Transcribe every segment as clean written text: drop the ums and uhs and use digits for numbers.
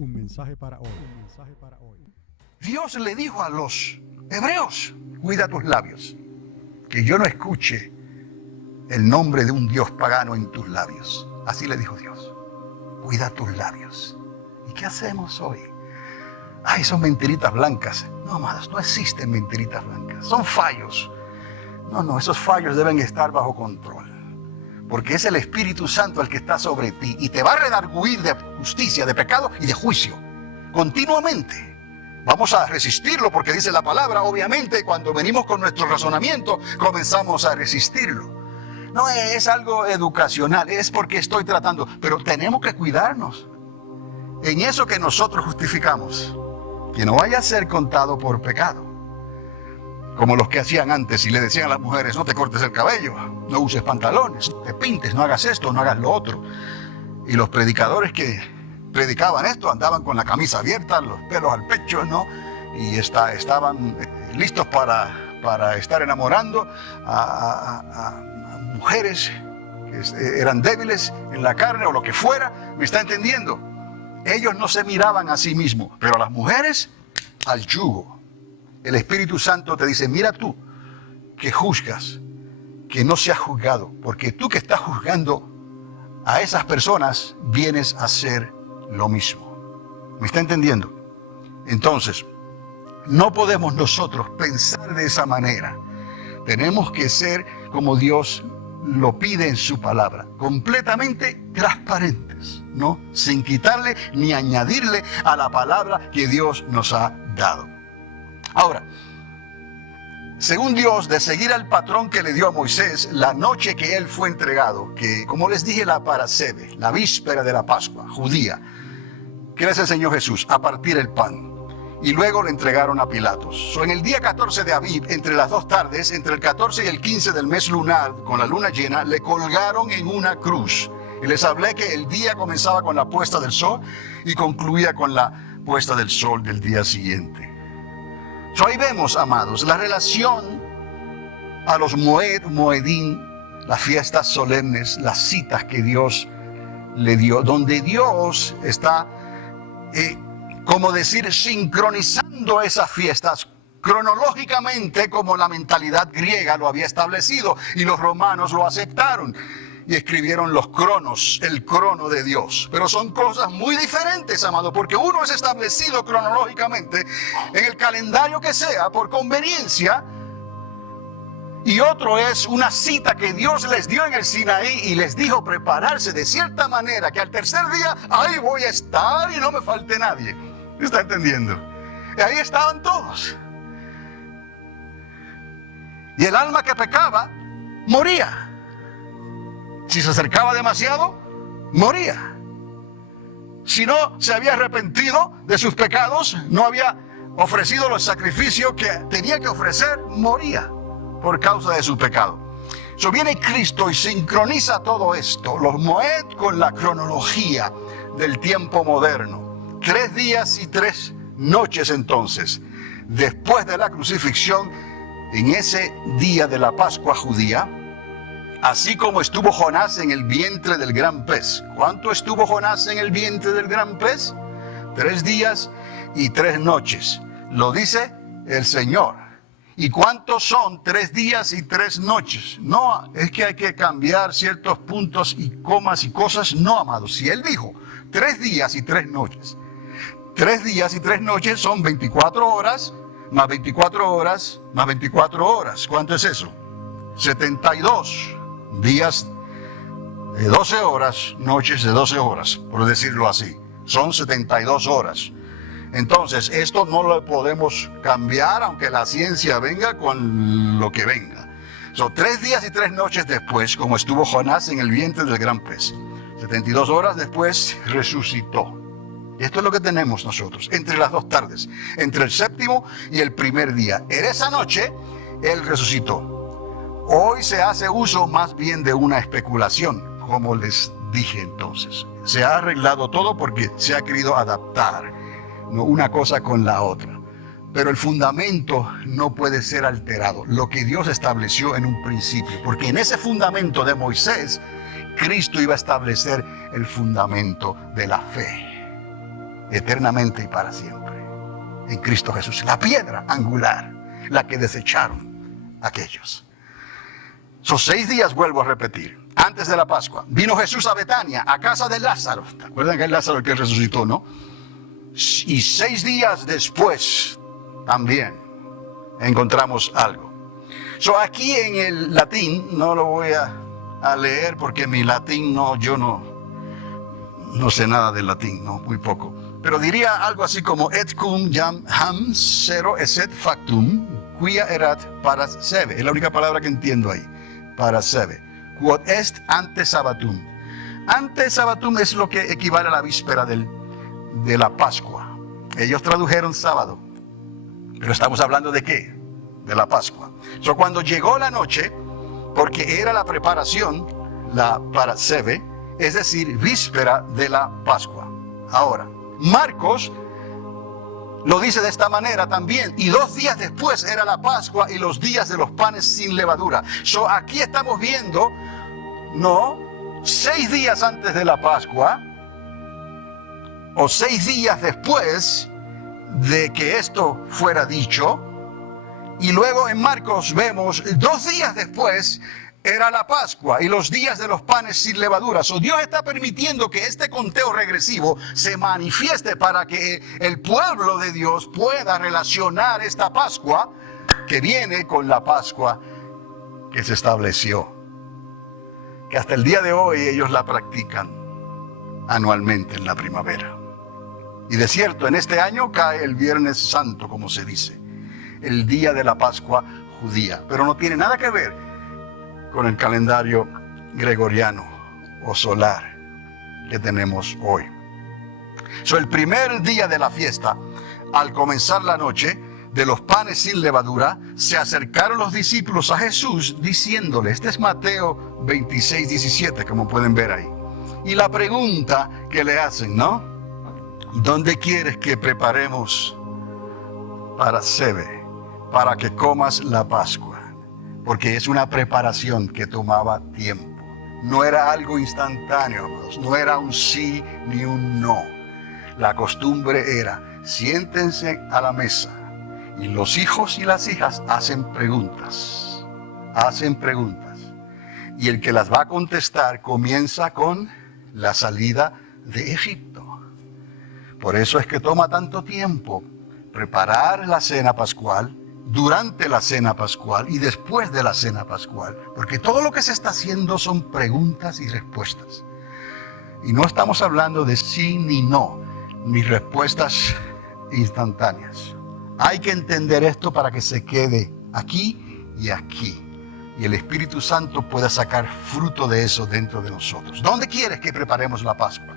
Un mensaje para hoy. Dios le dijo a los hebreos: cuida tus labios, que yo no escuche el nombre de un Dios pagano en tus labios. Así le dijo Dios: cuida tus labios. ¿Y qué hacemos hoy? Ay, son mentiritas blancas. No, amados, no existen mentiritas blancas. Son fallos. No, esos fallos deben estar bajo control. Porque es el Espíritu Santo el que está sobre ti y te va a redarguir de justicia, de pecado y de juicio. Continuamente. Vamos a resistirlo porque dice la palabra. Obviamente, cuando venimos con nuestro razonamiento, comenzamos a resistirlo. No es algo educacional, es porque estoy tratando. Pero tenemos que cuidarnos en eso que nosotros justificamos, que no vaya a ser contado por pecado. Como los que hacían antes y le decían a las mujeres: no te cortes el cabello, no uses pantalones, no te pintes, no hagas esto, no hagas lo otro. Y los predicadores que predicaban esto andaban con la camisa abierta, los pelos al pecho, ¿no? Y estaban listos para estar enamorando a mujeres que eran débiles en la carne o lo que fuera. ¿Me está entendiendo? Ellos no se miraban a sí mismos, pero a las mujeres al yugo. El Espíritu Santo te dice: mira tú que juzgas, que no seas juzgado, porque tú que estás juzgando a esas personas vienes a hacer lo mismo. ¿Me está entendiendo? Entonces, no podemos nosotros pensar de esa manera. Tenemos que ser como Dios lo pide en su palabra, completamente transparentes, ¿no? Sin quitarle ni añadirle a la palabra que Dios nos ha dado. Ahora, según Dios, de seguir al patrón que le dio a Moisés la noche que él fue entregado, que como les dije, la parasebe, la víspera de la Pascua judía, ¿qué les enseñó Jesús? A partir el pan. Y luego le entregaron a Pilatos. En el día 14 de Abib, entre las dos tardes, entre el 14 y el 15 del mes lunar, con la luna llena, le colgaron en una cruz. Y les hablé que el día comenzaba con la puesta del sol y concluía con la puesta del sol del día siguiente. Ahí vemos, amados, la relación a los Moed, Moedín, las fiestas solemnes, las citas que Dios le dio, donde Dios está, como decir, sincronizando esas fiestas cronológicamente, como la mentalidad griega lo había establecido y los romanos lo aceptaron y escribieron los cronos, el crono de Dios. Pero son cosas muy diferentes, amado, porque uno es establecido cronológicamente en el calendario que sea por conveniencia, y otro es una cita que Dios les dio en el Sinaí y les dijo prepararse de cierta manera que al tercer día ahí voy a estar y no me falte nadie. ¿Está entendiendo? Y ahí estaban todos. Y el alma que pecaba moría. Si se acercaba demasiado, moría. Si no se había arrepentido de sus pecados, no había ofrecido los sacrificios que tenía que ofrecer, moría por causa de su pecado. Viene Cristo y sincroniza todo esto, los Moed, con la cronología del tiempo moderno. 3 días y 3 noches entonces, después de la crucifixión, en ese día de la Pascua judía, así como estuvo Jonás en el vientre del gran pez. ¿Cuánto estuvo Jonás en el vientre del gran pez? 3 días y 3 noches. Lo dice el Señor. ¿Y cuántos son 3 días y 3 noches? No, es que hay que cambiar ciertos puntos y comas y cosas. No, amados. Si Él dijo 3 días y 3 noches. 3 días y 3 noches son 24 horas, más 24 horas, más 24 horas. ¿Cuánto es eso? 72 días de 12 horas, noches de 12 horas, por decirlo así. Son 72 horas. Entonces, esto no lo podemos cambiar, aunque la ciencia venga con lo que venga. Son 3 días y 3 noches después, como estuvo Jonás en el vientre del gran pez. 72 horas después, resucitó. Y esto es lo que tenemos nosotros, entre las 2 tardes, entre el séptimo y el primer día. En esa noche, Él resucitó. Hoy se hace uso más bien de una especulación, como les dije entonces. Se ha arreglado todo porque se ha querido adaptar, ¿no?, una cosa con la otra. Pero el fundamento no puede ser alterado, lo que Dios estableció en un principio. Porque en ese fundamento de Moisés, Cristo iba a establecer el fundamento de la fe. eternamente y para siempre. En Cristo Jesús, la piedra angular, la que desecharon aquellos. Son 6 días, vuelvo a repetir, antes de la Pascua. Vino Jesús a Betania, a casa de Lázaro. ¿Te acuerdan que es Lázaro que resucitó, no? Y 6 días después también encontramos algo. Aquí en el latín, no lo voy a leer porque mi latín yo no sé nada del latín, no, muy poco. Pero diría algo así como et cum jam ham sero esset factum quia erat parasceve. Es la única palabra que entiendo ahí. Parasceve. Quod est ante sabbatum. Ante sabbatum es lo que equivale a la víspera de la Pascua. Ellos tradujeron sábado. Pero estamos hablando de ¿qué? De la Pascua. Cuando llegó la noche, porque era la preparación, la parasceve, es decir, víspera de la Pascua. Ahora, Marcos lo dice de esta manera también. Y 2 días después era la Pascua y los días de los panes sin levadura. Aquí estamos viendo, 6 días antes de la Pascua, o 6 días después de que esto fuera dicho. Y luego en Marcos vemos 2 días después era la Pascua y los días de los panes sin levadura. Dios está permitiendo que este conteo regresivo se manifieste para que el pueblo de Dios pueda relacionar esta Pascua que viene con la Pascua que se estableció. Que hasta el día de hoy ellos la practican anualmente en la primavera. Y de cierto, en este año cae el Viernes Santo, como se dice, el día de la Pascua judía. Pero no tiene nada que ver con el calendario gregoriano o solar que tenemos hoy. El primer día de la fiesta, al comenzar la noche de los panes sin levadura, se acercaron los discípulos a Jesús diciéndole, este es Mateo 26, 17, como pueden ver ahí. Y la pregunta que le hacen, ¿dónde quieres que preparemos parasceve, para que comas la Pascua? Porque es una preparación que tomaba tiempo. No era algo instantáneo, amados. No era un sí ni un no. La costumbre era, siéntense a la mesa. Y los hijos y las hijas hacen preguntas. Hacen preguntas. Y el que las va a contestar comienza con la salida de Egipto. Por eso es que toma tanto tiempo preparar la cena pascual, durante la cena pascual y después de la cena pascual. Porque todo lo que se está haciendo son preguntas y respuestas. Y no estamos hablando de sí ni no, ni respuestas instantáneas. Hay que entender esto para que se quede aquí y aquí. Y el Espíritu Santo pueda sacar fruto de eso dentro de nosotros. ¿Dónde quieres que preparemos la Pascua?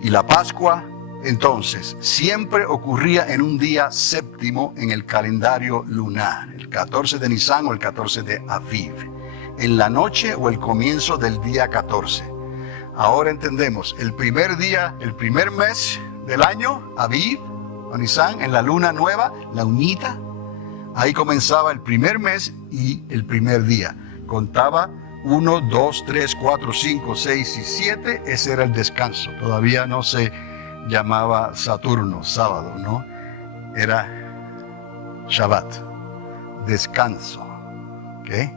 Y la Pascua, entonces, siempre ocurría en un día séptimo en el calendario lunar, el 14 de Nisan o el 14 de Aviv, en la noche o el comienzo del día 14. Ahora entendemos, el primer día, el primer mes del año, Aviv o Nisan, en la luna nueva, la unita, ahí comenzaba el primer mes y el primer día. Contaba 1, 2, 3, 4, 5, 6 y 7, ese era el descanso. Todavía no se llamaba Saturno, sábado, ¿no? Era Shabbat, descanso. ¿Okay?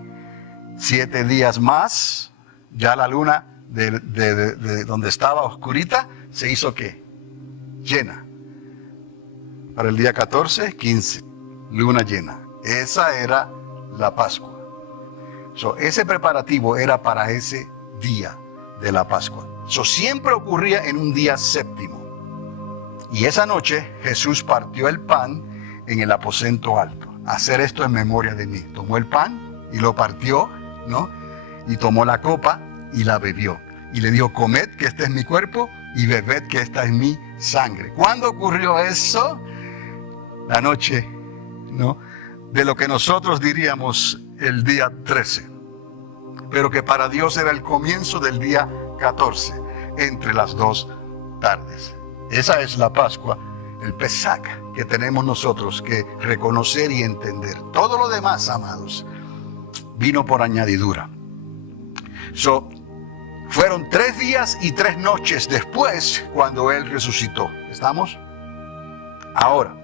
7 días más, ya la luna de donde estaba oscurita, se hizo ¿qué? Llena. Para el día 14, 15, luna llena. Esa era la Pascua. Ese preparativo era para ese día de la Pascua. Siempre ocurría en un día séptimo. Y esa noche Jesús partió el pan en el aposento alto. Hacer esto en memoria de mí. Tomó el pan y lo partió, ¿no? Y tomó la copa y la bebió. Y le dijo, comed que este es mi cuerpo y bebed que esta es mi sangre. ¿Cuándo ocurrió eso? La noche, ¿no? De lo que nosotros diríamos el día 13. Pero que para Dios era el comienzo del día 14, entre las 2 tardes. Esa es la Pascua, el Pesach que tenemos nosotros que reconocer y entender. Todo lo demás, amados, vino por añadidura. Fueron 3 días y 3 noches después cuando Él resucitó. ¿Estamos? Ahora,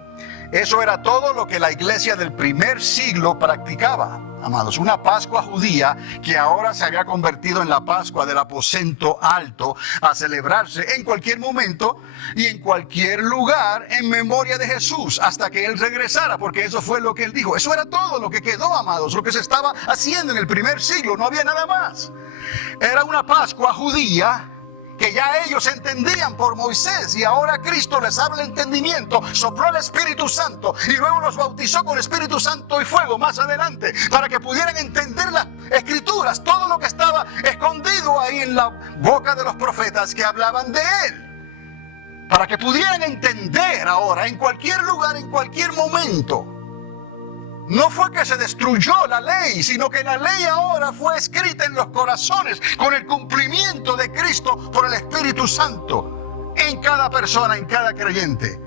eso era todo lo que la iglesia del primer siglo practicaba, amados. Una Pascua judía que ahora se había convertido en la Pascua del aposento alto, a celebrarse en cualquier momento y en cualquier lugar en memoria de Jesús hasta que Él regresara, porque eso fue lo que Él dijo. Eso era todo lo que quedó, amados, lo que se estaba haciendo en el primer siglo. No había nada más. Era una Pascua judía que ya ellos entendían por Moisés, y ahora Cristo les habla el entendimiento, sopló el Espíritu Santo y luego los bautizó con Espíritu Santo y fuego más adelante, para que pudieran entender las Escrituras, todo lo que estaba escondido ahí en la boca de los profetas que hablaban de Él, para que pudieran entender ahora en cualquier lugar, en cualquier momento. No fue que se destruyó la ley, sino que la ley ahora fue escrita en los corazones con el cumplimiento de Cristo por el Espíritu Santo en cada persona, en cada creyente,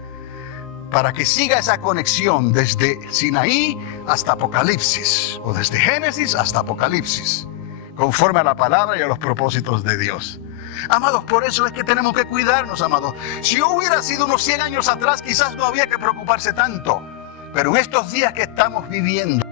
para que siga esa conexión desde Sinaí hasta Apocalipsis, o desde Génesis hasta Apocalipsis, conforme a la palabra y a los propósitos de Dios. Amados, por eso es que tenemos que cuidarnos, amados. Si hubiera sido unos 100 años atrás, quizás no había que preocuparse tanto. Pero en estos días que estamos viviendo,